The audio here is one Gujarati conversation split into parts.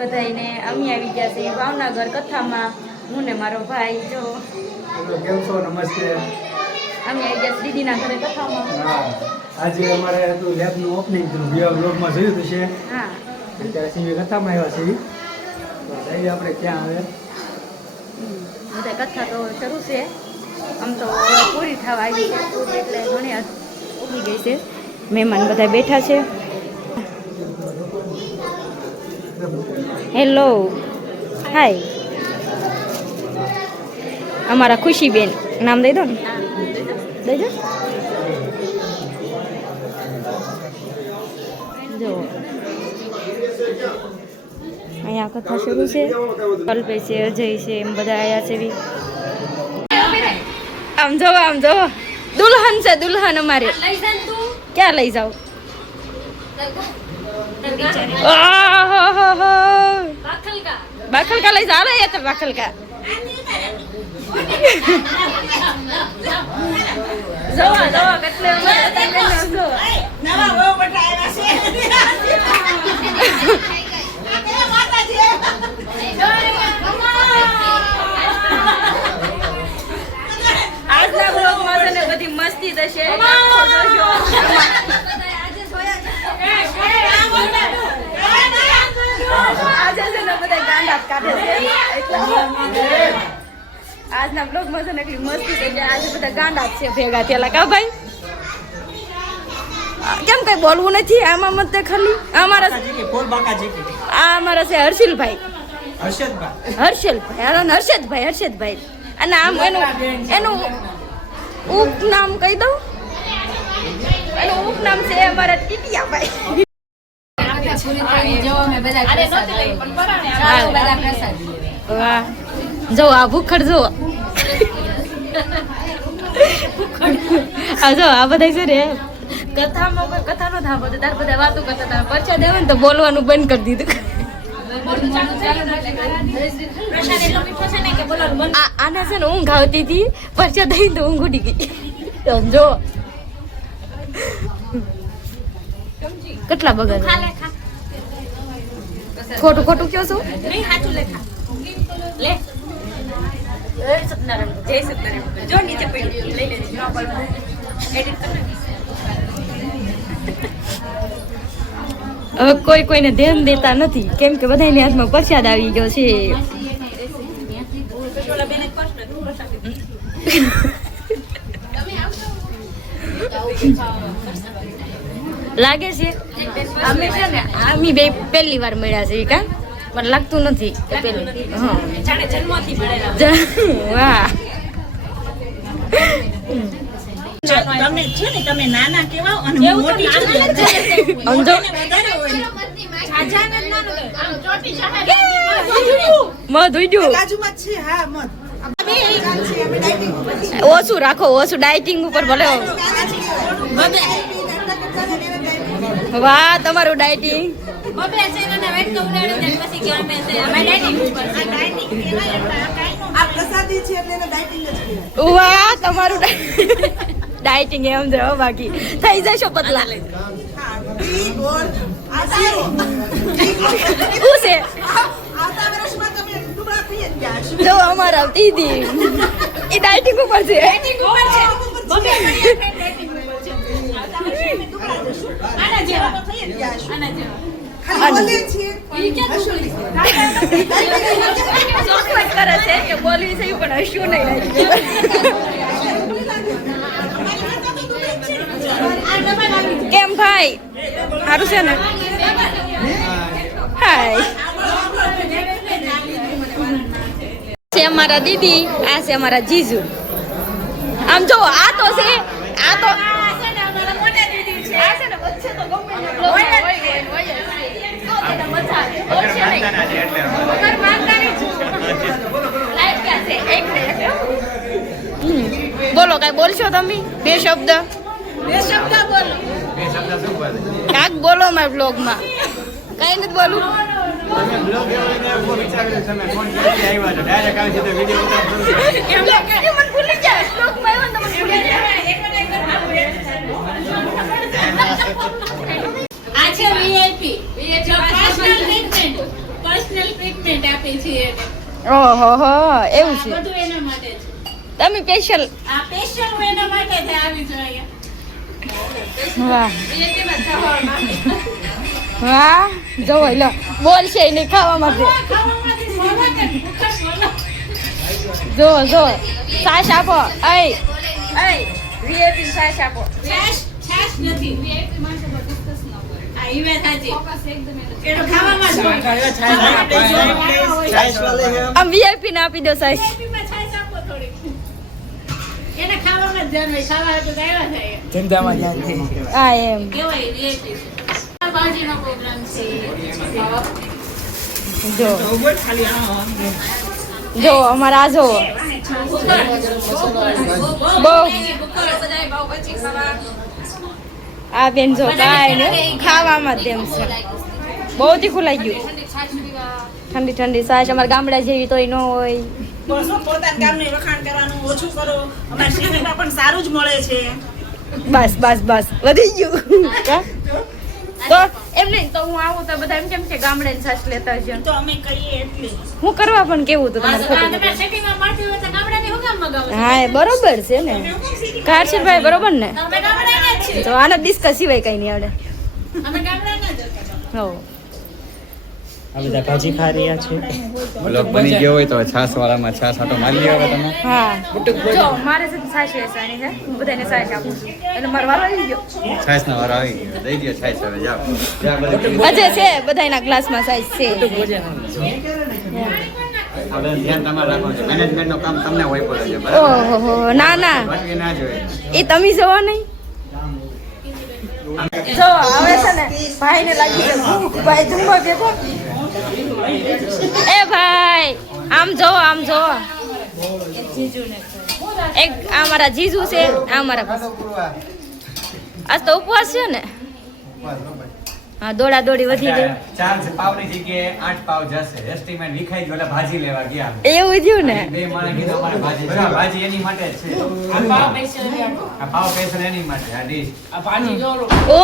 બધાને. અમે આવી ગયા છે ભાવનગર કથામાં, હું ને મારો ભાઈ. જો કેમ છો? નમસ્તે. અમે આવી ગયા દીદીના ઘરે કથામાં. આજે અમારે લેબનું ઓપનિંગ હતું, બ્લોગમાં જોયું હતું છે. હા, અત્યારે સિંહ કથામાં આવ્યા છીએ. તો જઈએ આપણે ક્યાં આવે બધા કથા તો શરૂ છે. આમ તો પૂરી થવા આવી છે, એટલે ઘણી ઉગી ગઈ છે. મહેમાન બધા બેઠા છે. હેલો, હાય. અમારા ખુશીબેન નામ દઈ દો ને. દઈ દો. જો અહીંયા કથા શરૂ છે. કલ્પેશ છે, અજય છે, એમ બધા આવ્યા છે. આમ જો દુલ્હન છે, દુલ્હન અમારે. ક્યાં લઈ જાવ? બાખલકા લઈ જાવ. એ તો બાખલકા જવા કેટલે આજના બ્લોગમાં છે ને બધી મસ્તી થશે. આજે છે ને બધા ગાંડા કાઢે છે. આજના બ્લોગમાં છે ને એટલી મસ્તી થઈ જાય. આજે બધા ગાંડા છે ભેગા થયેલા. કા ભાઈ કેમ કઈ બોલવું નથી આમાં? મત ખાલી અમારા અમારા છે હર્ષિલભાઈ. હર્ષદભાઈ. અને આમ એનું ઉપનામ કહી દઉં. એનું ઉપનામ છે અમારા ટીટિયાભાઈ. વાહ, જો આ ભૂખડ જો. આ જો આ બધા છે ને કથામાં કોઈ કથા નો થાંભો તાર બધા વાતો કરતા હતા. પરચા દેવે ને તો બોલવાનું બંધ કરી દીધું. આને છે ને ઊંઘ આવતી હતી, પરચા દઈને તો ઊંઘ ઉડી ગઈ. જો કેટલા બગડ. ખોટું ખોટું કયો છું? હવે કોઈ કોઈને ધ્યાન દેતા નથી, કેમ કે બધાની હાથમાં પ્રસાદ આવી ગયો છે. લાગે છે અમે છે ને આમી બે પહેલી વાર મળ્યા છે. કા મને લાગતું નથી કે પેલી. હા, વાહ. તમે છે ને તમે નાના કેવા અને મોટી છો. અંજો મધ ઉડ્યું. ઓછું રાખો, ઓછું ડાયટિંગ ઉપર ભલે. વાહ, તમારું ડાયટિંગ. વાહ, તમારું ડાયટિંગ એમ છે. બાકી થઈ જશો પતલા. શું છે? જો અમારા દીદી એ ડાયટિંગ ઉપર છે. કરે છે કે બોલવી છે પણ હસ્યું નહીં. કેમ ભાઈ, સારું છે ને? હાય, છે અમારા દીદી, આ છે અમારા જીજુ. આમ જો આ તો છે, આ તો બોલો, કઈ બોલશો તમે? બે શબ્દ બોલો. કાક બોલો મારા બ્લોગમાં. કઈ નથી બોલું. પર્સનલ ટ્રીટમેન્ટ આપી છે એને. ઓહો હો એવું આ છે બધું એના માટે છે. તમે સ્પેશિયલ આ સ્પેશિયલ હું એના માટે જ આવી છું અહીંયા. વાહ વાહ જોવો લો બોલશે નહીં ખાવા માટે ખાવામાંથી બોલો કે ભૂખા બોલો. જો જો સાસ આપો અય વીઆઈપી સાસ આપો છાશ નથી. હા, ઈ વાત સાચી. એનો ખાવામાં જ હોય. આમ વીઆઈપી ને આપી દો સાસ VIP માં છાશ આપો થોડીક. એને ખાવામાં જ ધ્યાન હોય. ખાવા હતું તો આવ્યા થાય. ધંધામાં ધ્યાન દે. હા એમ કેવાય VIP છે. ભાજીનો પ્રોગ્રામ છે. જો જો અમારા આ જો બહુ આ બેન જો કાંઈ ને ખાવામાં જ તેમ છે બહુ તીખું લાગ્યું ઠંડી ઠંડી સાસ અમારા ગામડા જેવી તોય ન હોય બસો પોતાના ગામને વખાણ કરવાનું ઓછું કરો. અમારા શહેરમાં પણ સારું જ મળે છે. બસ બસ બસ વધી ગયું હા? તો એમ નહીં તો હું આવું તો બધા એમ કેમ કે ગામડે સાસ લેતા હશે તો અમે કહીએ એટલે. હું કરવા પણ કેવું તો તમારે ખોટું તમારા સિટીમાં મળતી હોય તો ગામડાની હું કામ મગાવો છો? હા એ બરોબર છે ને કારશીરભાઈ બરોબર ને અમે ગામડાના જ છીએ. તો આના ડિસ્કસ સિવાય કઈ નહીં આવડે અમે ગામડાના જ હતા. હો આ બધા ભાજી ખા રહ્યા છે. બ્લોગ બની ગયો હોય તો છાસ વાળામાં છાસ આટો મારી લ્યો હવે તમે. હા જો મારે છે સાસ વેચવાની છે હું બધાને સાસ આપું છું એટલે મારો વારો આવી ગયો છાસનો વારો આવી ગયો. દઈ દ્યો છાસ હવે જાઓ. જાઓ બધું. અજે છે બધાના ગ્લાસમાં સાસ છે આ બધા ધ્યાન તમારે રાખવાનું છે. મેનેજમેન્ટનું કામ તમને હોય પડે છે બરાબર. ઓહો ના ના બાકી ના જોઈએ. એ તમે જોવો નહીં જો હવે છે ને ભાઈને લાગી છે ભૂખ ભાઈ જમવા બેઠો એ ભાઈ આમ જોવો એક આ મારા જીજુ છે આ મારા આજ તો ઉપવાસ છે ને હા દોડા દોડી વધી ગઈ 4 પાવની જગ્યાએ 8 પાવ જશે. એસ્ટિમેટ વિખાઈ ગયો એટલે ભાજી લેવા ગયા. એવું થયું ને બે માણસ કીધું અમારે ભાજી છે. આ ભાજી એની માટે જ છે. આ પાવ સ્પેશિયલ એની માટે આ ડીશ. ઓ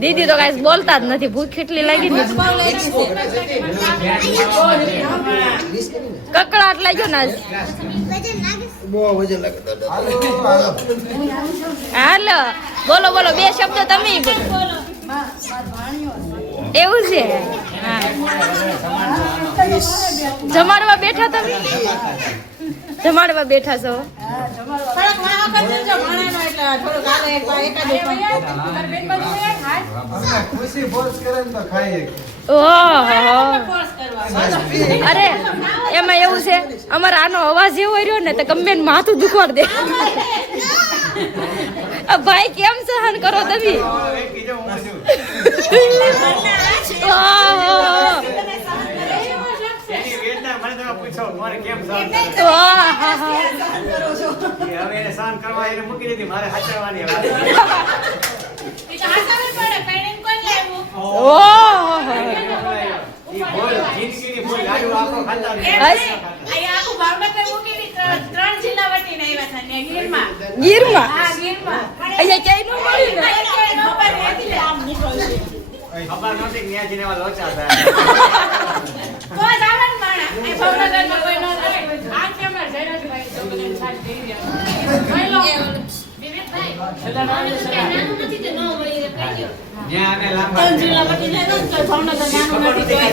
દીદી તો કાંઈ બોલતા જ નથી ભૂખ કેટલી લાગી ને કકડાટ લાગ્યો ને આજ. હાલો બોલો બોલો બે શબ્દો તમે બોલો એવું છે હા જમાડવા બેઠા તમે જમાડવા બેઠા છો થોડોક માવા કરજો જો ભણાનો એટલે થોડુંક આવે ઓહો કોર્સ કરવા. અરે એમાં એવું છે અમારા આનો અવાજ એવો રહ્યો ને તો ગમે ને માથું દુખવાડ દે આ ભાઈ કેમ સહન કરો તમે ઈ તો હાસાવે પડે પેરેન્ટ કોણ લાવ્યું? અહીંયા આખું ભાવનગર મૂકીને 3 જિલ્લા વટીને આવ્યા હતા ને ગીરમાં. ગીરમાં હા, ગીરમાં. અહીંયા ક્યાંય ન મળ્યું ને અહીંયા ન પડે એટલે આમ નીકળશે. તો જ આવે ને માણા. એ ભાવનગરમાં કોઈ ન આવે. આ છે અમારા જયરાજભાઈ તો બધાને સાથ દઈ રહ્યા. ભાઈ લો. વિવેકભાઈ. નાનું નથી તે ન મળી રહે કહી દો. 3 જિલ્લા વટીને ન તો ભાવનગર નાનું નથી તોય.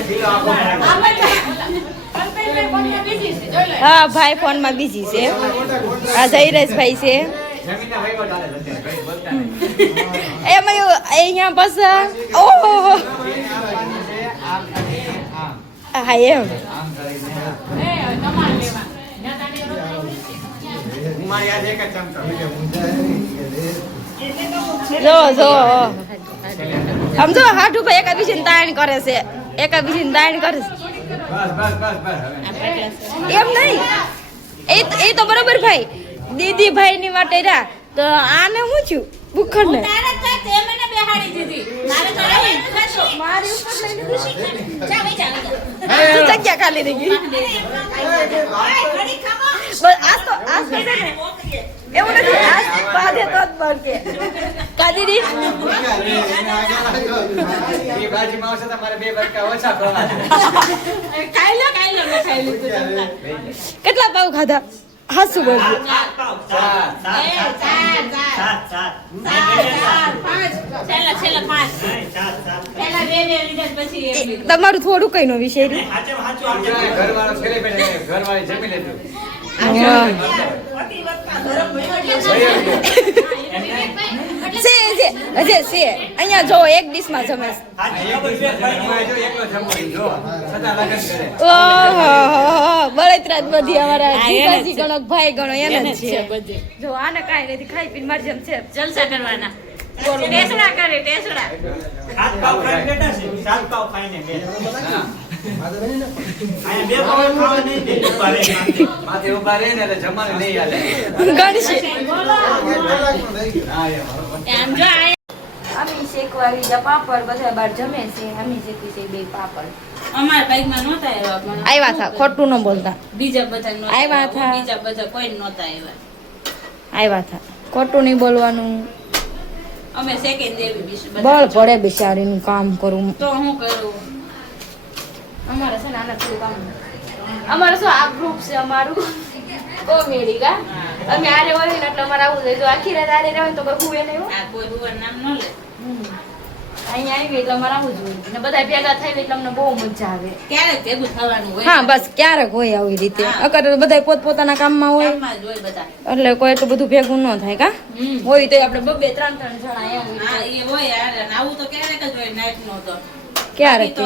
કલ્પેશભાઈ ફોનમાં busy છે. જોઈ લો. હા ભાઈ ફોનમાં બીજી છે આ જયરેશભાઈ છે એમાં એવું અહીંયા બસ ઓહો હા એમ એ તમારે લેવા. જો જો સમજો હાથ ઉપર એકા બીજી તાણ કરે છે એકા બીજી તાણ કરે છે એમ નહીં એ તો બરોબર ભાઈ દીદી ભાઈ ની માટે રહ્યા તો આને હું છું ભૂખડ ને તારે તો તે મને બેહાડી દીધી. મારે તો રહી ખાશો. મારી ઉપર લઈને ખુશી ચાલે ચાલે. જગ્યા ખાલી રહી ગઈ ઓય ઘડી ખામો. બસ આજ તો છે ને એવું નથી હાથ બાંધે તો જ બળકે કાદીડી એ બાજીમાં આવશે તો મારે 2 બટકા ઓછા ખવાના છે. ખાઈ લો મેં ખાઈ લીધું જમતા. કેટલા પાવ ખાધા હાસુ બોલજો ચાર. છેલ્લા 5 પહેલા 2 લીધા પછી એક લીધું. તમારું થોડું કઈ નો વિષય રહ્યું ઘરવાળો છેલ્લે બેઠો છે. ઘરવાળી જમી લેજો. વાહ. છે અહીંયા જો એક ડીશ માં જમે છે. એકલો જમવાની જો છતાં લગન કરે. ઓહો બળતરા જ બધી અમારા હા, એને જ જીજાજી છે. ગણો ભાઈ ગણો એને એને જ જ છે છે બધે. જો આને કાંઈ નથી ખાઈ પીને મારી જેમ છે જલસા કરવાના ટેસડા કરે ટેસડા. માથે ઊભા રહે ને એટલે જમવાનું નહીં હાલે. ગણશે હા, આમ જો આ આમી શેકવા આવી જા પાપડ બધા બાર જમે છે આમી શેકી છે બે પાપડ અમારા બાઈકમાં નહોતા આવ્યા પણ આવ્યા હતા ખોટું ન બોલતા બીજા બધા નહોતા આવ્યા હતા. બીજા બધા કોઈ નહોતા આવ્યા. આવ્યા હતા ખોટું નહીં બોલવાનું અમે સેકન્ડ દેવી બીજું બળ બધા પડે બિચારીનું કામ કરું તો હું કરું અમારે છે ને આના થોડું કામ અમારે શું આ ગ્રુપ છે અમારું કોમેડી કા અમે આરે હોય ને એટલે અમારે આવું થાય જો આખી રાત આરે રહે તો કોઈ હુએ નહીં હો. આ કોઈ ભુવન નામ ન લે અહીંયા આવી એટલે અમારે આવું જ હોય ને બધા ભેગા થાય એટલે અમને બહુ મજા આવે ક્યારેક ભેગું થવાનું હોય હા બસ ક્યારેક હોય આવી રીતે હા. અગર બધા પોતપોતાના કામમાં હોય કામમાં જ હોય બધા એટલે કોઈ એટલું બધું ભેગું ન થાય કા હોય તો આપણે બબે 3-3 જણા એમ હા એ હોય યાર અને આવું તો ક્યારેક જ હોય નાઈટ નો તો ક્યારેક બાકી તો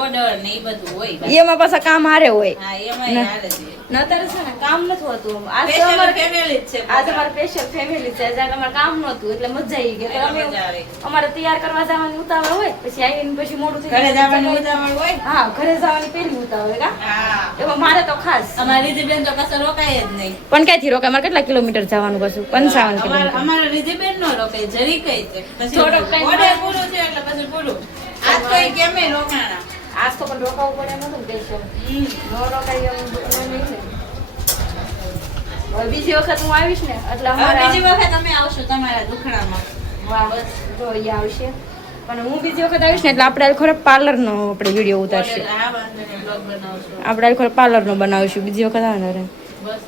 ઓર્ડર ને એ બધું હોય બસ. એમાં પાછા કામ હારે હોય હા એમાં ના. યાર જ ન અત્યારે છે ને કામ નથી હોતું આજ તો Special અમારે family જ છે આજ અમારે સ્પેશિયલ ફેમિલી છે આજે અમારે કામ નહોતું એટલે મજા આવી ગઈ એટલે અમે મજા આવે. અમારે તૈયાર કરવા જવાની ઉતાવળ હોય પછી આવીને પછી મોડું થઈ ઘરે જાય. જવાનું ઉતાવળ હોય હા ઘરે જવાની પેલી ઉતાવળ હોય કા હા એમાં મારે તો ખાસ અમારી રીતિબેન તો કશું રોકાય જ નહીં પણ ક્યાંથી રોકાય અમારે કેટલા કિલોમીટર જવાનું કશું 55 કિલોમીટર અમારા રીતિબેન નો રોકાય જરી કઈ છે પછી થોડોક time order પૂરું છે એટલે પછી પૂરું આજ તો એ કેમે રોકાણા આજ તો પણ રોકાવું પડે નતું ને પૈસા નો રોકાય એમ નહીં ને હવે બીજી વખત હું આવીશ ને એટલે હવે અમારા બીજી વખત અમે આવશું તમારા દુખડામાં વાહ બસ જો અહીંયા આવશે પણ હું બીજી વખત આવીશ ને એટલે આપણે ખરે પાર્લરનો આપણે વિડીયો ઉતારશું હા વાંધો નહીં બ્લોગ બનાવશું આપણે ખરે પાર્લરનો બનાવીશું બીજી વખત આવે ને બસ